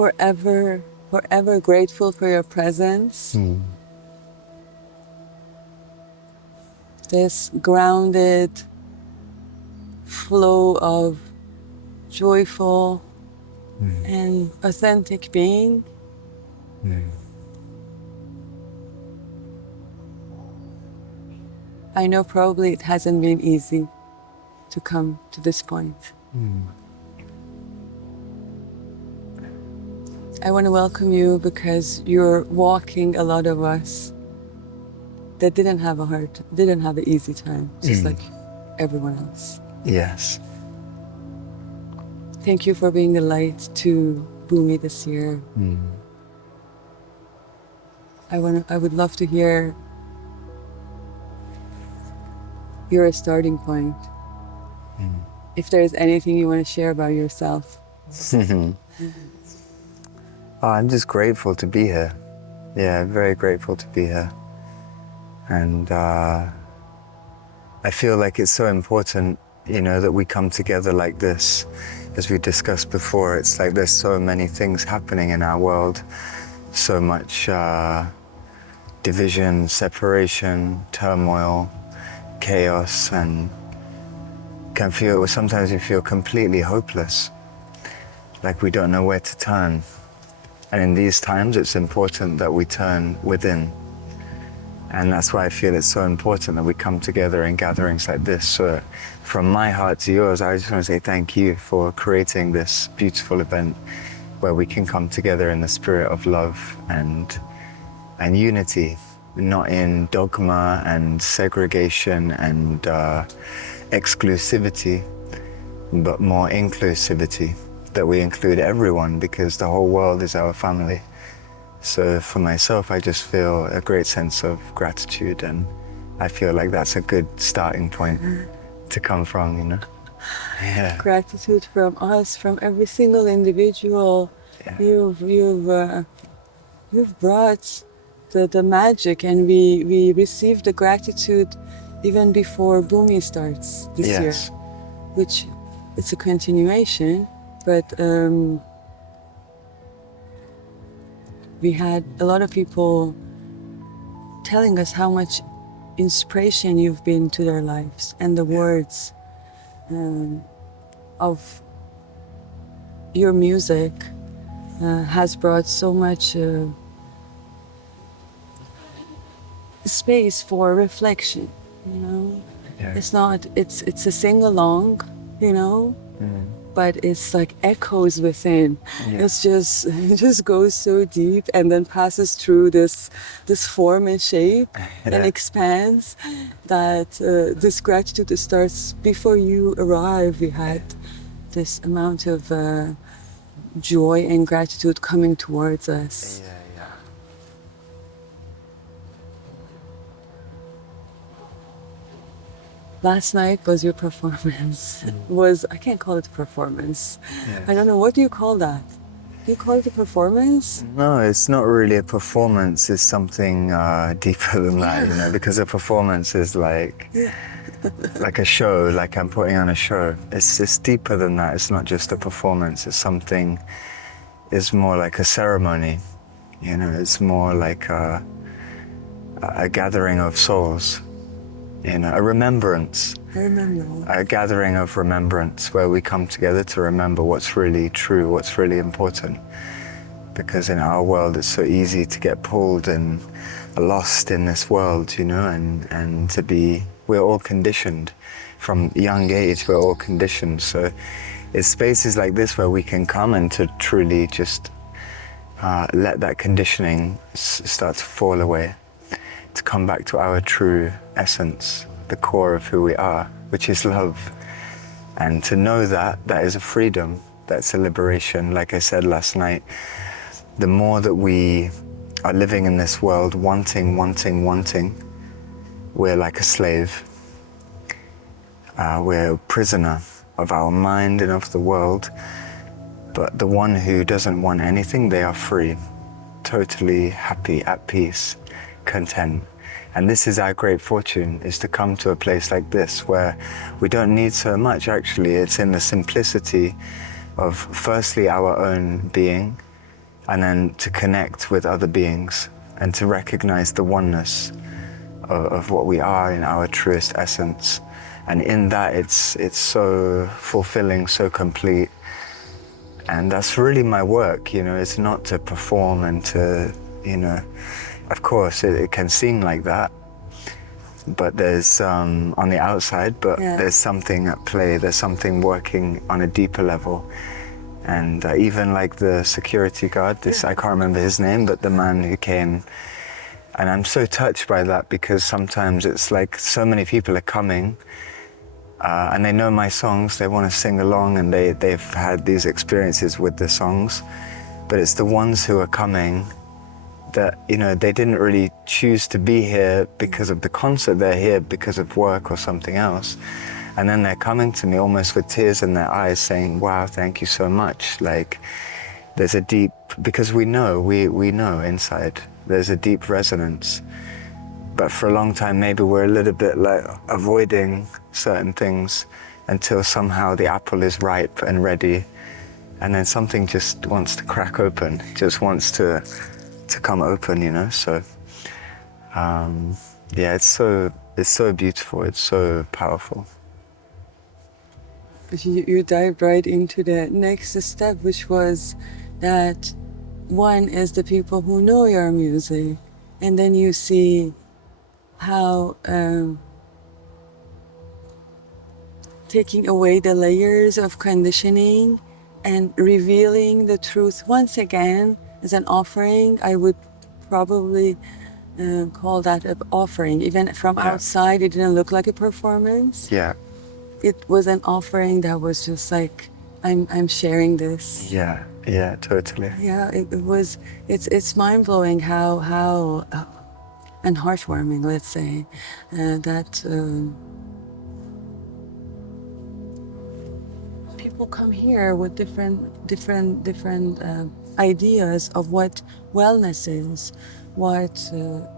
forever, forever grateful for your presence. This grounded flow of joyful and authentic being. I know probably it hasn't been easy to come to this point. I want to welcome you because you're walking a lot of us that didn't have a heart, didn't have an easy time, just like everyone else. Yes. Thank you for being the light to BUMI this year. I would love to hear your starting point. If there's anything you want to share about yourself. I'm just grateful to be here. Yeah, very grateful to be here. And I feel like it's so important, you know, that we come together like this. As we discussed before, it's like there's so many things happening in our world. So much division, separation, turmoil, chaos, and sometimes you feel completely hopeless, like we don't know where to turn. And in these times, it's important that we turn within. And that's why I feel it's so important that we come together in gatherings like this. So from my heart to yours, I just want to say thank you for creating this beautiful event where we can come together in the spirit of love and unity, not in dogma and segregation and exclusivity, but more inclusivity, that we include everyone because the whole world is our family. So for myself, I just feel a great sense of gratitude, and I feel like that's a good starting point to come from, you know? Yeah. Gratitude from us, from every single individual. Yeah. You've brought the magic, and we receive the gratitude even before BUMI starts this year, which it's a continuation, but we had a lot of people telling us how much inspiration you've been to their lives, and the words of your music has brought so much space for reflection, you know? Yeah. It's a sing-along, you know? But it's like echoes within. Yeah. It just goes so deep and then passes through this form and shape and expands. That this gratitude that starts before you arrive. We had this amount of joy and gratitude coming towards us. Last night was your performance. I can't call it a performance. Yes. I don't know, what do you call that? Do you call it a performance? No, it's not really a performance. It's something deeper than that, you know, because a performance is like a show, like I'm putting on a show. It's deeper than that. It's not just a performance. It's more like a ceremony, you know. It's more like a gathering of souls. You know, a remembrance, a gathering of remembrance where we come together to remember what's really true, what's really important. Because in our world, it's so easy to get pulled and lost in this world, you know, and we're all conditioned. From young age, we're all conditioned. So it's spaces like this where we can come and to truly just let that conditioning start to fall away. To come back to our true essence, the core of who we are, which is love. And to know that is a freedom, that's a liberation. Like I said last night, the more that we are living in this world wanting, we're like a slave. We're a prisoner of our mind and of the world. But the one who doesn't want anything, they are free, totally happy, at peace, content. And this is our great fortune, is to come to a place like this where we don't need so much. Actually, it's in the simplicity of firstly our own being, and then to connect with other beings and to recognize the oneness of what we are in our truest essence. And in that, it's so fulfilling, so complete. And that's really my work, you know. It's not to perform and to, you know, of course it can seem like that, but there's on the outside, but there's something at play, there's something working on a deeper level. And even like the security guard, I can't remember his name, but the man who came, and I'm so touched by that, because sometimes it's like so many people are coming and they know my songs, they want to sing along, and they've had these experiences with the songs, but it's the ones who are coming that, you know, they didn't really choose to be here because of the concert, they're here because of work or something else. And then they're coming to me almost with tears in their eyes saying, wow, thank you so much. Like, there's a deep, because we know inside, there's a deep resonance. But for a long time, maybe we're a little bit like avoiding certain things until somehow the apple is ripe and ready. And then something just wants to crack open, just wants to come open, you know? So, yeah, it's so beautiful, it's so powerful. You dived right into the next step, which was that one is the people who know your music, and then you see how taking away the layers of conditioning and revealing the truth once again is an offering. I would probably call that an offering. Even from outside, it didn't look like a performance. Yeah. It was an offering that was just like, I'm sharing this. Yeah, totally. Yeah, it's mind-blowing how and heartwarming, let's say, that people come here with different ideas of what wellness is, what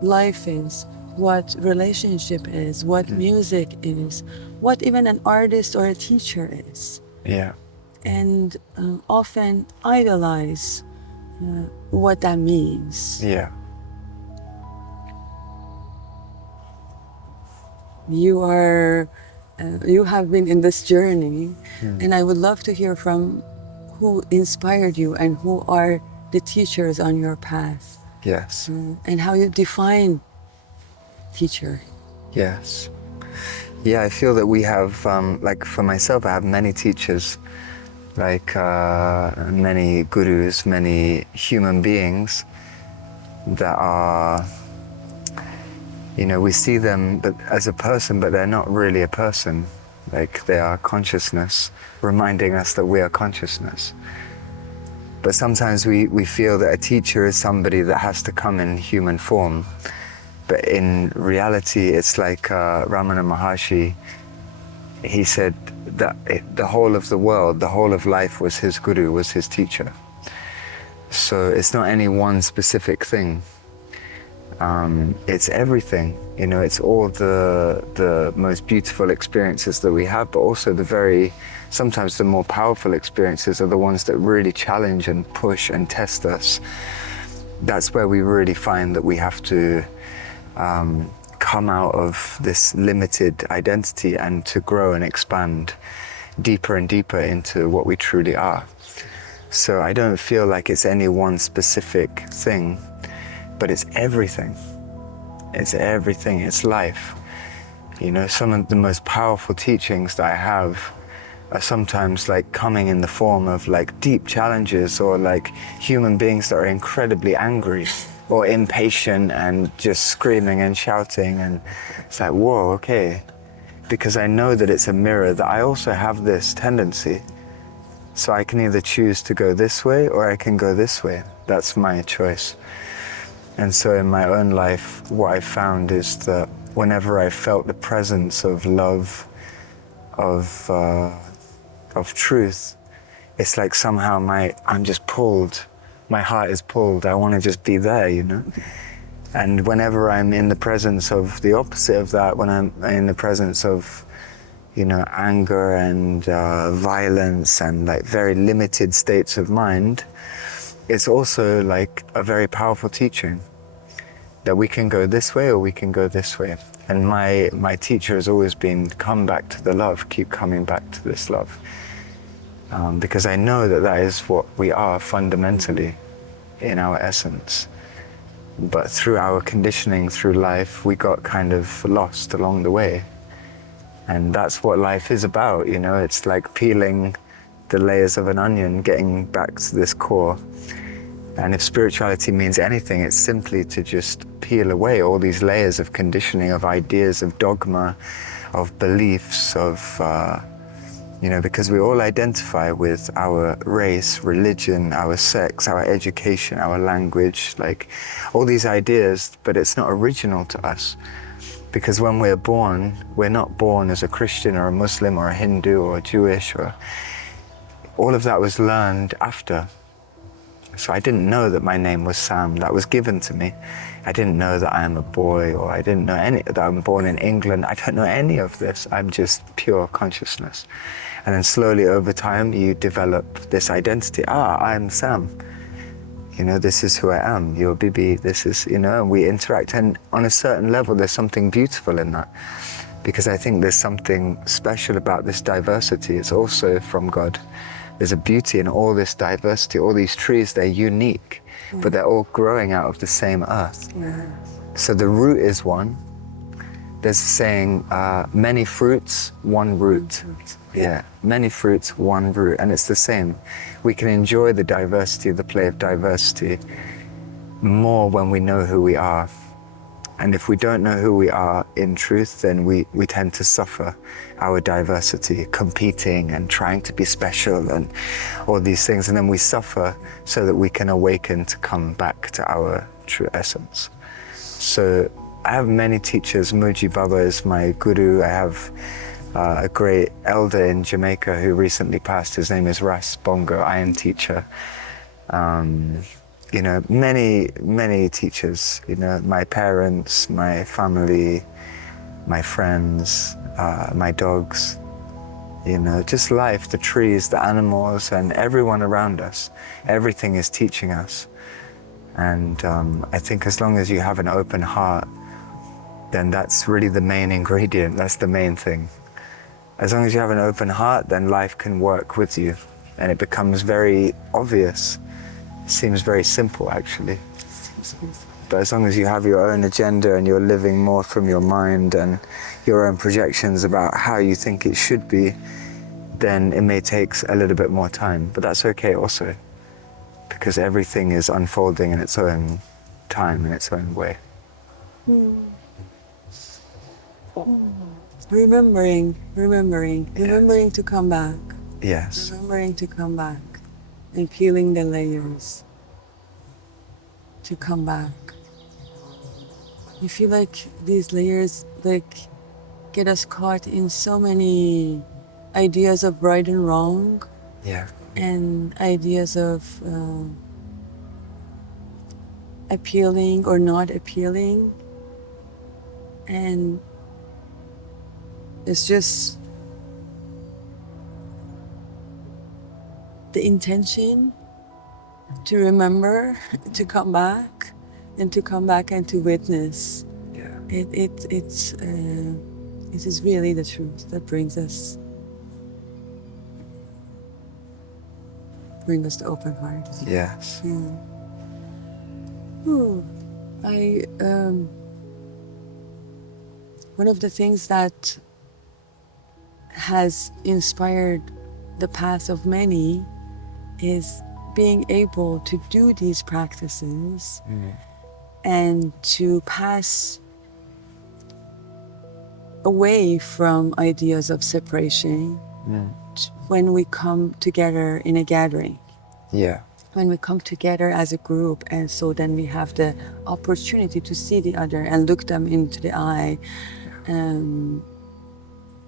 life is, what relationship is, what music is, what even an artist or a teacher is. Yeah. And often idolize what that means. Yeah. You have been in this journey, and I would love to hear from who inspired you and who are the teachers on your path. Yes. And how you define teacher. Yes. Yeah, I feel that we have, like for myself, I have many teachers, like many gurus, many human beings that are, you know, we see them but as a person, but they're not really a person. Like, they are consciousness, reminding us that we are consciousness. But sometimes we feel that a teacher is somebody that has to come in human form. But in reality, it's like Ramana Maharshi, he said that the whole of the world, the whole of life was his guru, was his teacher. So it's not any one specific thing. It's everything, you know, it's all the most beautiful experiences that we have, but also sometimes the more powerful experiences are the ones that really challenge and push and test us. That's where we really find that we have to come out of this limited identity and to grow and expand deeper and deeper into what we truly are. So I don't feel like it's any one specific thing, but it's everything. It's everything, it's life. You know, some of the most powerful teachings that I have are sometimes like coming in the form of like deep challenges, or like human beings that are incredibly angry or impatient and just screaming and shouting, and it's like, whoa, okay. Because I know that it's a mirror, that I also have this tendency. So I can either choose to go this way or I can go this way. That's my choice. And so in my own life, what I found is that whenever I felt the presence of love, of truth, it's like somehow I'm just pulled. My heart is pulled. I want to just be there, you know? And whenever I'm in the presence of the opposite of that, when I'm in the presence of, you know, anger and violence and like very limited states of mind, it's also like a very powerful teaching that we can go this way or we can go this way. And my teacher has always been, come back to the love, keep coming back to this love. Because I know that that is what we are fundamentally in our essence. But through our conditioning, through life, we got kind of lost along the way. And that's what life is about, you know, it's like peeling the layers of an onion, getting back to this core. And if spirituality means anything, it's simply to just peel away all these layers of conditioning, of ideas, of dogma, of beliefs, of, you know, because we all identify with our race, religion, our sex, our education, our language, like all these ideas, but it's not original to us. Because when we're born, we're not born as a Christian or a Muslim or a Hindu or a Jewish, or all of that was learned after. So I didn't know that my name was Sam. That was given to me. I didn't know that I am a boy, or I didn't know that I'm born in England. I don't know any of this. I'm just pure consciousness. And then slowly over time, you develop this identity. I'm Sam. You know, this is who I am. You're Bibi. This is, you know, and we interact. And on a certain level, there's something beautiful in that. Because I think there's something special about this diversity. It's also from God. There's a beauty in all this diversity, all these trees, they're unique, but they're all growing out of the same earth. Yeah. So the root is one. There's a saying, many fruits, one root. Yeah, many fruits, one root, and it's the same. We can enjoy the diversity, the play of diversity, more when we know who we are. And if we don't know who we are in truth, then we tend to suffer our diversity, competing and trying to be special and all these things. And then we suffer so that we can awaken to come back to our true essence. So I have many teachers. Muji Baba is my guru. I have a great elder in Jamaica who recently passed. His name is Ras Bongo. I am teacher. You know, many teachers, you know, my parents, my family, my friends, my dogs, you know, just life, the trees, the animals, and everyone around us. Everything is teaching us. And I think as long as you have an open heart, then that's really the main ingredient, that's the main thing. As long as you have an open heart, then life can work with you, and it becomes very obvious. Seems very simple, actually. But as long as you have your own agenda and you're living more from your mind and your own projections about how you think it should be, then it may take a little bit more time. But that's okay also, because everything is unfolding in its own time, in its own way. Remembering to come back. Yes. Remembering to come back. And peeling the layers to come back. You feel like these layers like get us caught in so many ideas of right and wrong. Yeah. And ideas of appealing or not appealing. And it's just the intention to remember, to come back, and to witness. Yeah. It is really the truth that brings us to open heart. Yes. Yeah. One of the things that has inspired the path of many is being able to do these practices and to pass away from ideas of separation when we come together in a gathering. Yeah. When we come together as a group, and so then we have the opportunity to see the other and look them into the eye.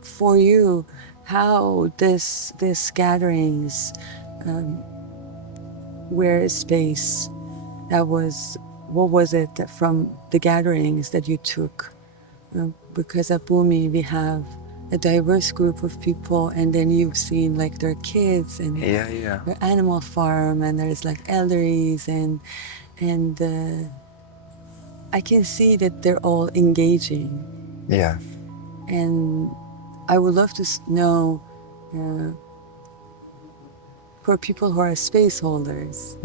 For you, how this gatherings were a space that was, what was it that from the gatherings that you took? Because at BUMI we have a diverse group of people, and then you've seen like their kids and Yeah. their animal farm, and there's like elderlies, and I can see that they're all engaging. Yeah. And I would love to know for people who are space holders,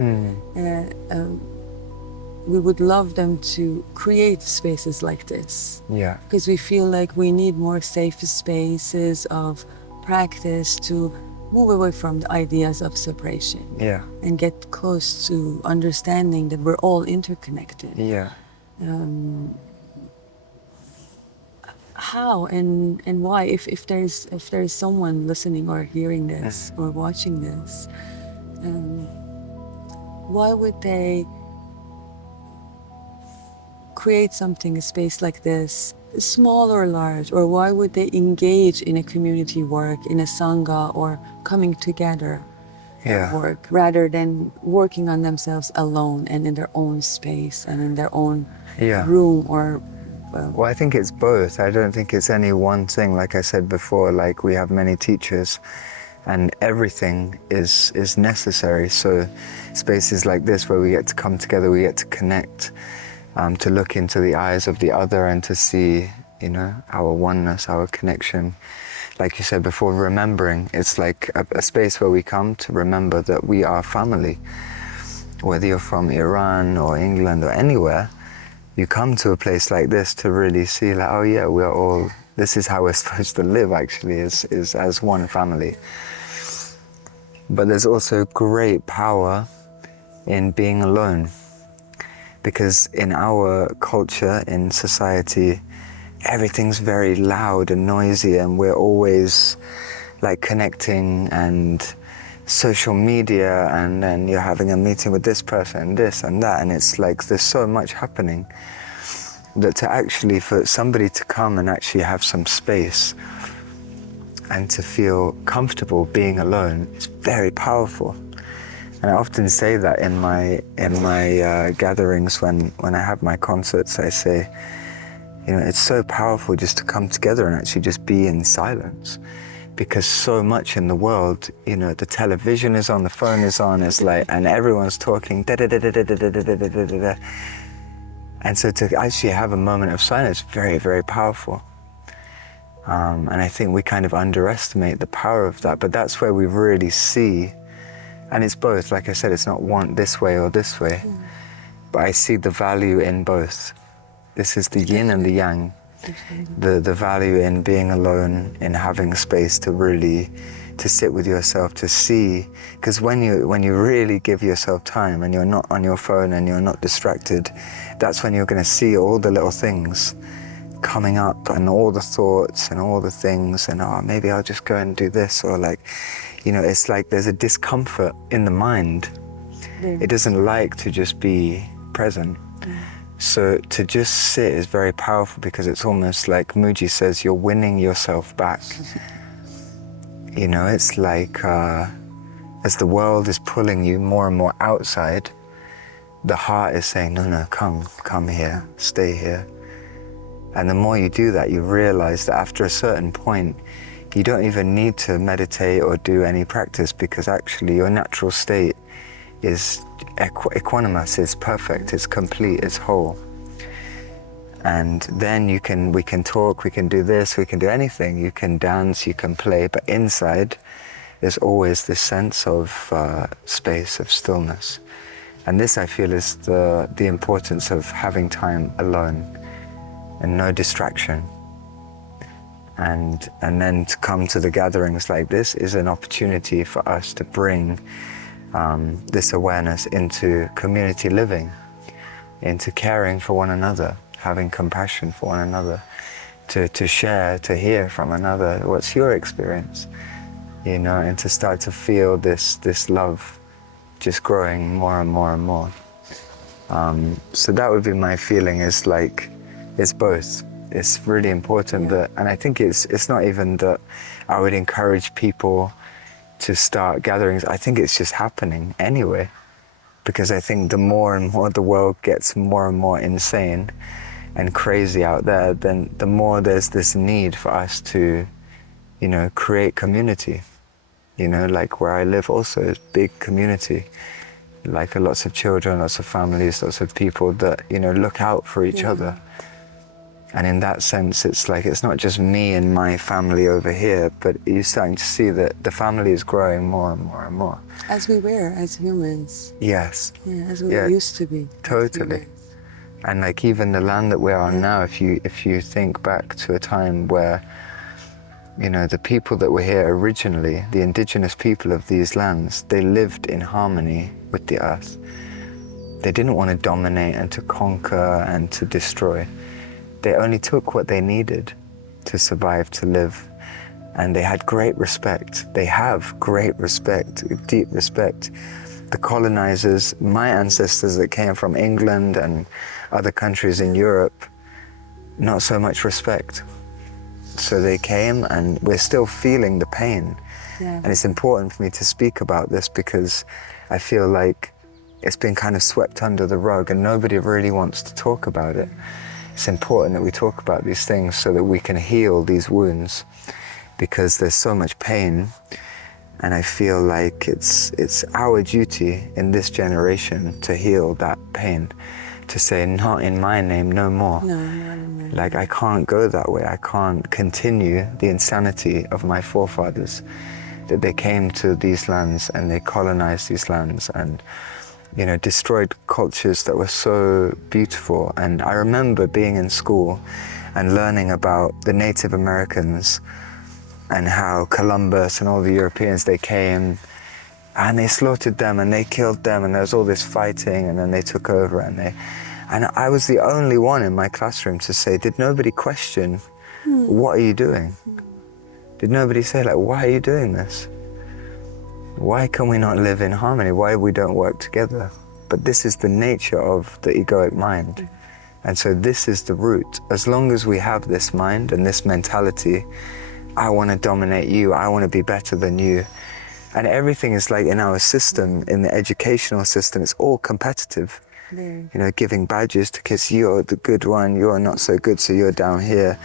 we would love them to create spaces like this. Yeah. Because we feel like we need more safe spaces of practice to move away from the ideas of separation. Yeah. And get close to understanding that we're all interconnected. Yeah. How and why, if there's someone listening or hearing this or watching this, why would they create something, a space like this, small or large, or why would they engage in a community work, in a sangha, or coming together work, rather than working on themselves alone and in their own space and in their own room? Or well, I think it's both. I don't think it's any one thing. Like I said before, like we have many teachers and everything is necessary. So spaces like this where we get to come together, we get to connect, to look into the eyes of the other and to see, you know, our oneness, our connection. Like you said before, remembering. It's like a space where we come to remember that we are family. Whether you're from Iran or England or anywhere, you come to a place like this to really see like, oh yeah, we're all, this is how we're supposed to live actually, is as one family. But there's also great power in being alone. Because in our culture, in society, everything's very loud and noisy, and we're always like connecting and social media, and then you're having a meeting with this person and this and that, and it's like there's so much happening that to actually, for somebody to come and actually have some space and to feel comfortable being alone is very powerful. And I often say that in my gatherings when I have my concerts. I say, you know, it's so powerful just to come together and actually just be in silence, because so much in the world, you know, the television is on, the phone is on, it's like, and everyone's talking, da da da da da da da da da da da da. And so to actually have a moment of silence, very, very powerful. And I think we kind of underestimate the power of that, but that's where we really see. And it's both, like I said, it's not one this way or this way, but I see the value in both. This is the yin and the yang, the value in being alone, in having space to really, to sit with yourself, to see, because when you really give yourself time and you're not on your phone and you're not distracted, that's when you're going to see all the little things coming up and all the thoughts and all the things, and oh, maybe I'll just go and do this, or like, you know, it's like there's a discomfort in the mind. It doesn't like to just be present. So to just sit is very powerful, because it's almost like Muji says, you're winning yourself back. You know, it's like as the world is pulling you more and more outside, the heart is saying, no, come here, stay here. And the more you do that, you realize that after a certain point, you don't even need to meditate or do any practice, because actually your natural state is equanimous, it's perfect, it's complete, it's whole. And then we can talk, we can do this, we can do anything, you can dance, you can play, but inside there's always this sense of space, of stillness. And this, I feel, is the importance of having time alone and no distraction. And then to come to the gatherings like this is an opportunity for us to bring this awareness into community living, into caring for one another, having compassion for one another, to share, to hear from another, what's your experience, you know, and to start to feel this love just growing more and more and more. So that would be my feeling, is like, it's both. It's really important that, and I think it's not even that I would encourage people to start gatherings. I think it's just happening anyway, because I think the more and more the world gets more and more insane and crazy out there, then the more there's this need for us to create community. Like where I live also is big community. Like lots of children, lots of families, lots of people that, look out for each other. And in that sense, it's like, it's not just me and my family over here, but you're starting to see that the family is growing more and more and more. As we were, as humans. Yes. Yeah, as we used to be. Totally. And like even the land that we're on now, if you think back to a time where, the people that were here originally, the indigenous people of these lands, they lived in harmony with the earth. They didn't want to dominate and to conquer and to destroy. They only took what they needed to survive, to live. And they had great respect. They have great respect, deep respect. The colonizers, my ancestors that came from England and other countries in Europe, not so much respect. So they came, and we're still feeling the pain. Yeah. And it's important for me to speak about this because I feel like it's been kind of swept under the rug and nobody really wants to talk about it. It's important that we talk about these things so that we can heal these wounds, because there's so much pain. And I feel like it's our duty in this generation to heal that pain, to say, not in my name, no more. No, not in my name. Like, I can't go that way. I can't continue the insanity of my forefathers, that they came to these lands and they colonized these lands and, destroyed cultures that were so beautiful. And I remember being in school and learning about the Native Americans and how Columbus and all the Europeans, they came and they slaughtered them and they killed them, and there was all this fighting, and then they took over and I was the only one in my classroom to say, did nobody question, what are you doing? Did nobody say, like, why are you doing this? Why can we not live in harmony? Why we don't work together? But this is the nature of the egoic mind. And so this is the root. As long as we have this mind and this mentality, I want to dominate you, I want to be better than you. And everything is like in our system, in the educational system, it's all competitive. Giving badges to kids, you're the good one, you're not so good, so you're down here.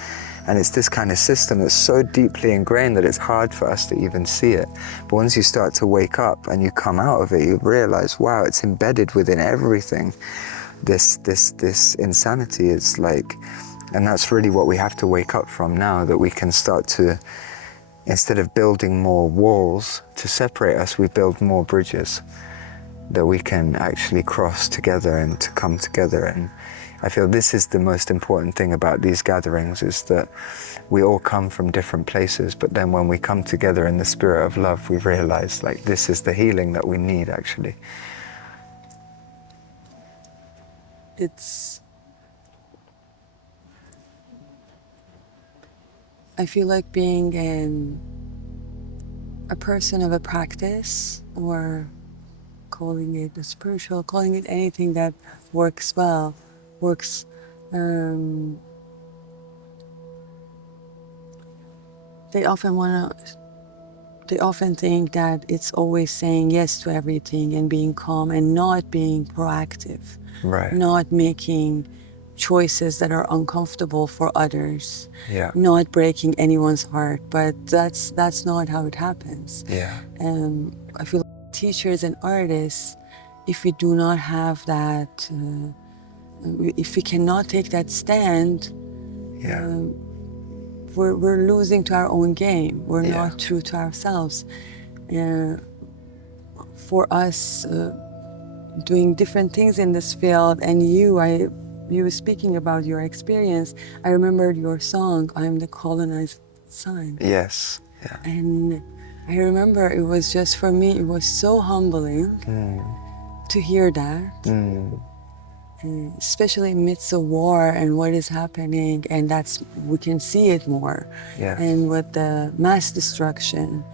And it's this kind of system that's so deeply ingrained that it's hard for us to even see it. But once you start to wake up and you come out of it, you realize, wow, it's embedded within everything. This insanity is like, and that's really what we have to wake up from now, that we can start to, instead of building more walls to separate us, we build more bridges that we can actually cross together and to come together. And I feel this is the most important thing about these gatherings, is that we all come from different places, but then when we come together in the spirit of love, we realize, like, this is the healing that we need, actually. I feel like being a person of a practice, or calling it a spiritual, calling it anything that works well, they often think that it's always saying yes to everything and being calm and not being proactive, Right. not making choices that are uncomfortable for others, Yeah. not breaking anyone's heart. But that's not how it happens. Yeah. I feel like teachers and artists, if we do not have that, if we cannot take that stand, we're losing to our own game. We're not true to ourselves. For us, doing different things in this field, and you were speaking about your experience. I remembered your song, "I'm the Colonized Son." Yes. Yeah. And I remember it was just, for me, it was so humbling to hear that. Especially amidst the war and what is happening, and we can see it more. Yes. And with the mass destruction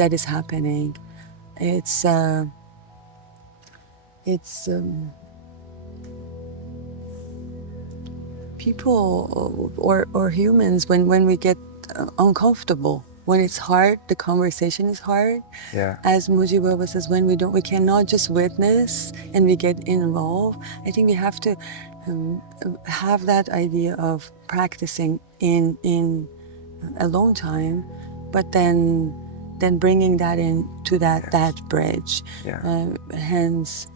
that is happening, it's people or humans, when we get uncomfortable, when it's hard, the conversation is hard. Yeah. As Muji Baba says, when we cannot just witness and we get involved. I think we have to have that idea of practicing in alone time, but then bringing that into that bridge. Hence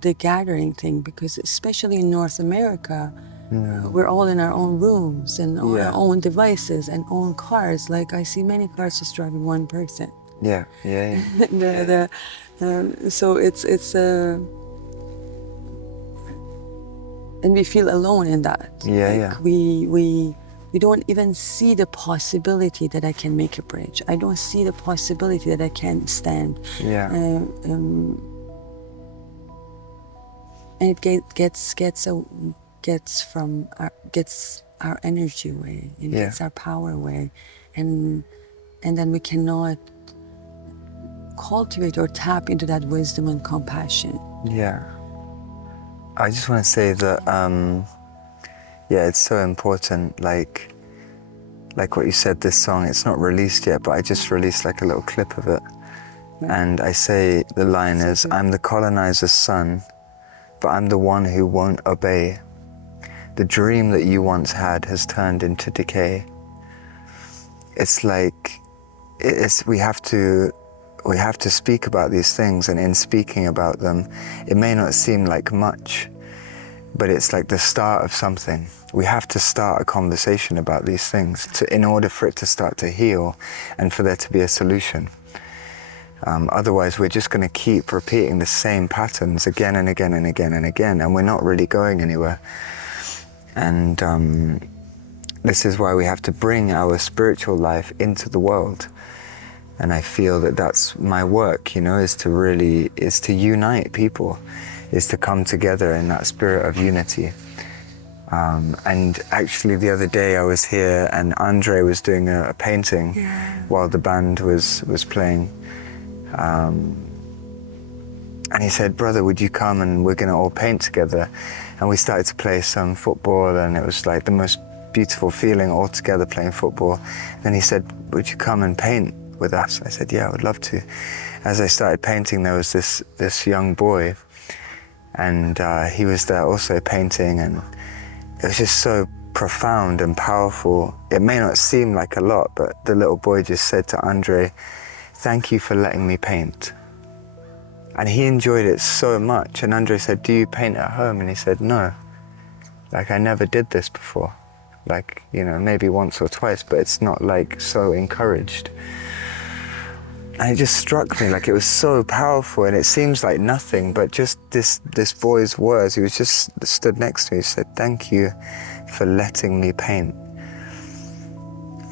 the gathering thing, because especially in North America, we're all in our own rooms and our own devices and own cars. Like I see many cars just driving one person. So it's and we feel alone in that. We don't even see the possibility that I can make a bridge. I don't see the possibility that I can stand. And it gets our energy away. It gets our power away, and then we cannot cultivate or tap into that wisdom and compassion. I just want to say that it's so important, like what you said, this song, it's not released yet, but I just released like a little clip of it. And I say, the line is, I'm the colonizer's son, but I'm the one who won't obey. The dream that you once had has turned into decay. It's like, we have to speak about these things, and in speaking about them, it may not seem like much, but it's like the start of something. We have to start a conversation about these things in order for it to start to heal and for there to be a solution. Otherwise, we're just going to keep repeating the same patterns again and again and again and again, and we're not really going anywhere. And this is why we have to bring our spiritual life into the world. And I feel that that's my work, is to unite people, is to come together in that spirit of unity. And actually the other day I was here and Andre was doing a painting while the band was playing. And he said, brother, would you come and we're going to all paint together? And we started to play some football, and it was like the most beautiful feeling all together playing football. Then he said, would you come and paint with us? I said, yeah, I would love to. As I started painting, there was this young boy, and he was there also painting, and it was just so profound and powerful. It may not seem like a lot, but the little boy just said to Andre, thank you for letting me paint. And he enjoyed it so much. And Andre said, do you paint at home? And he said, no. Like, I never did this before. Like, maybe once or twice, but it's not like so encouraged. And it just struck me, like it was so powerful, and it seems like nothing, but just this boy's words, he was just stood next to me, he said, thank you for letting me paint.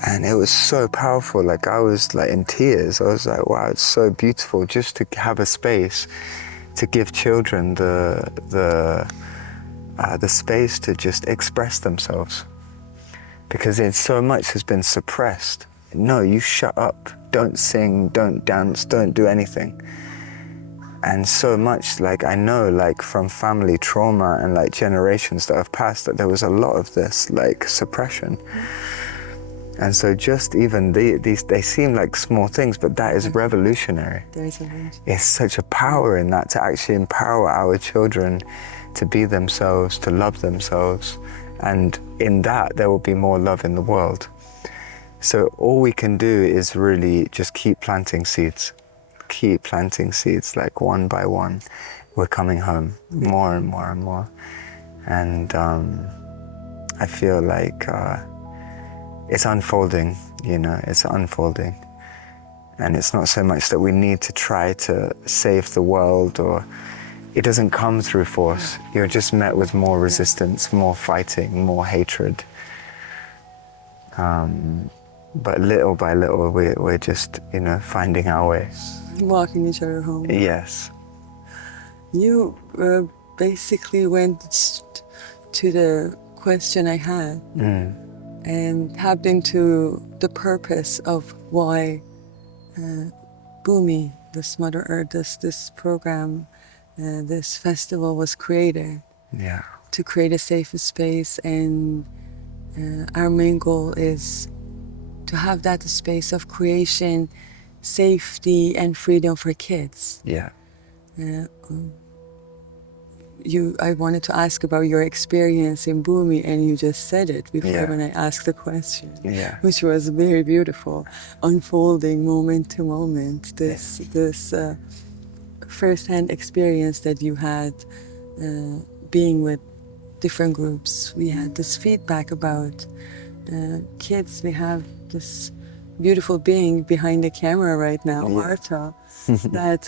And it was so powerful, like I was like in tears. I was like, wow, it's so beautiful just to have a space to give children the space to just express themselves. Because so much has been suppressed. No, you shut up, don't sing, don't dance, don't do anything. And so much, like I know, like from family trauma and like generations that have passed, that there was a lot of this like suppression. And so just even these, they seem like small things, but that is revolutionary. There is a revolution. It's such a power in that, to actually empower our children to be themselves, to love themselves. And in that, there will be more love in the world. So all we can do is really just keep planting seeds. Keep planting seeds, like one by one. We're coming home, more and more and more. And I feel like it's unfolding, it's unfolding. And it's not so much that we need to try to save the world, or it doesn't come through force. You're just met with more resistance, more fighting, more hatred. But little by little, we're just, finding our way. Walking each other home. Yes. You basically went to the question I had and tapped into the purpose of why BUMI, this Mother Earth, this program, this festival was created. Yeah. To create a safe space, and our main goal is to have that space of creation, safety, and freedom for kids. Yeah. I wanted to ask about your experience in BUMI, and you just said it before when I asked the question, which was very beautiful, unfolding moment to moment. This first-hand experience that you had being with different groups. We had this feedback about kids. We have this beautiful being behind the camera right now, Arta, that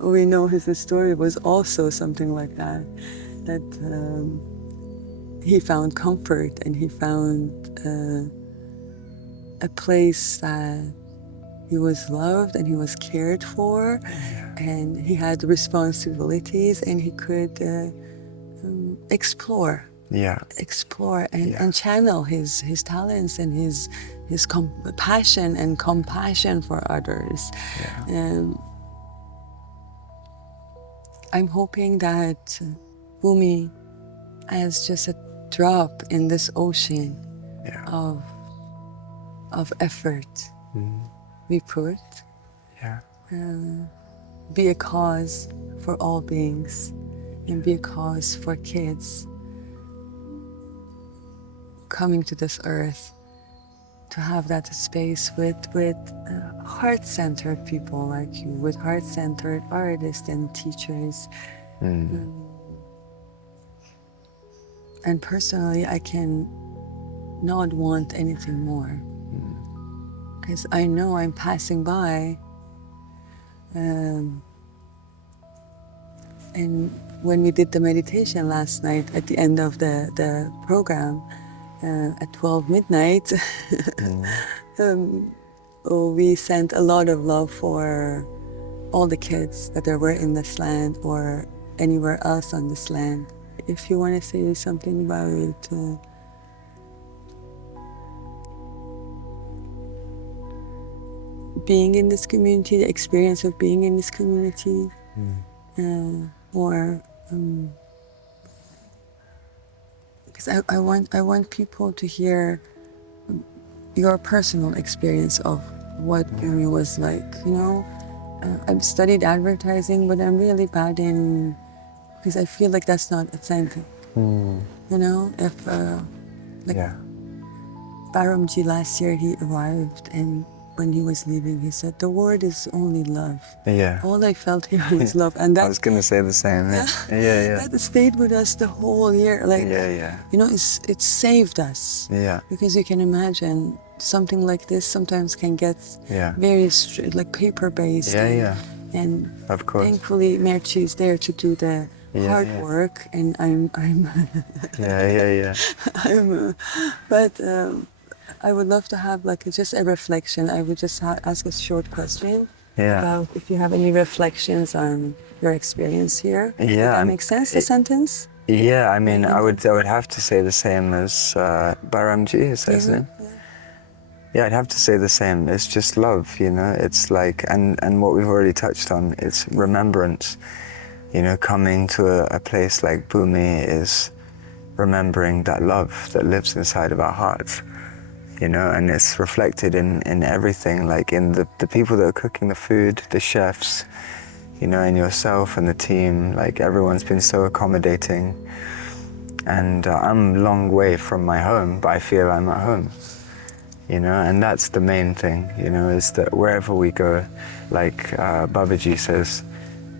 we know his story was also something like that, that he found comfort and he found a place that he was loved and he was cared for, and he had responsibilities and he could explore and channel his talents and his passion and compassion for others. I'm hoping that BUMI as just a drop in this ocean of effort we put, be a cause for all beings and be a cause for kids coming to this earth to have that space with heart-centered people like you, with heart-centered artists and teachers. And personally, I can not want anything more, because I know I'm passing by, and when we did the meditation last night at the end of the program at 12 midnight, we sent a lot of love for all the kids that were in this land or anywhere else on this land. If you want to say something about it, being in this community, the experience of being in this community, or because I want people to hear your personal experience of what BUMI was like. You know, I've studied advertising, but I'm really bad in, because I feel like that's not authentic. You know, if Baramji last year, he arrived, and when he was leaving, he said, the word is only love. All I felt here was love. And that, I was going to say the same. That stayed with us the whole year. Like, you know, it saved us. Because you can imagine something like this sometimes can get very like paper-based. And of course, thankfully, Merci is there to do the hard work, and I'm but I would love to have like just a reflection. I would just ask a short question about if you have any reflections on your experience here. Does that make sense, the sentence? Yeah, I mean, I would have to say the same as Baramji, is that his name? Yeah, I'd have to say the same. It's just love, you know. It's like, and what we've already touched on, it's remembrance. You know, coming to a place like BUMI is remembering that love that lives inside of our hearts. You know, and it's reflected in everything, like in the people that are cooking the food, the chefs, you know, and yourself and the team. Like, everyone's been so accommodating. And I'm a long way from my home, but I feel I'm at home. You know, and that's the main thing, you know, is that wherever we go, like Babaji says,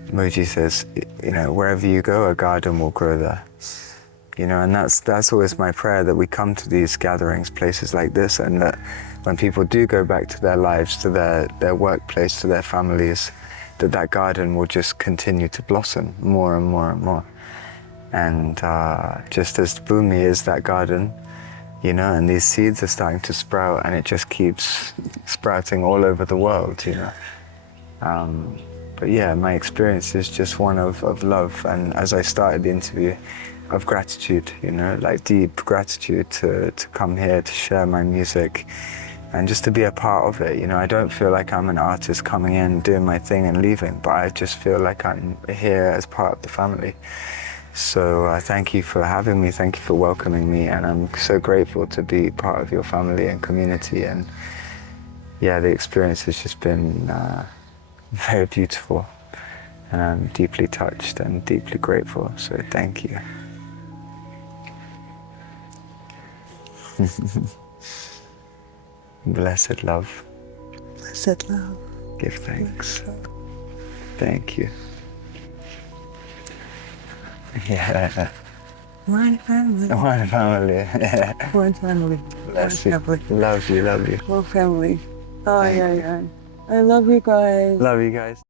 Moji says, you know, wherever you go, a garden will grow there. You know, and that's always my prayer, that we come to these gatherings, places like this, and that when people do go back to their lives, to their workplace, to their families, that garden will just continue to blossom more and more and more. And just as BUMI is that garden, you know, and these seeds are starting to sprout, and it just keeps sprouting all over the world, you know. But yeah, my experience is just one of love, and as I started the interview, of gratitude, you know, like deep gratitude to come here, to share my music, and just to be a part of it. You know, I don't feel like I'm an artist coming in, doing my thing and leaving, but I just feel like I'm here as part of the family. So thank you for having me, thank you for welcoming me, and I'm so grateful to be part of your family and community. And yeah, the experience has just been very beautiful. And I'm deeply touched and deeply grateful, so thank you. Blessed love. Blessed love. Give thanks. Thank you. Yeah. One family. One family. Yeah. One family. Bless One you. family. Love you, love you. One family. Oh, yeah, yeah. I love you guys. Love you guys.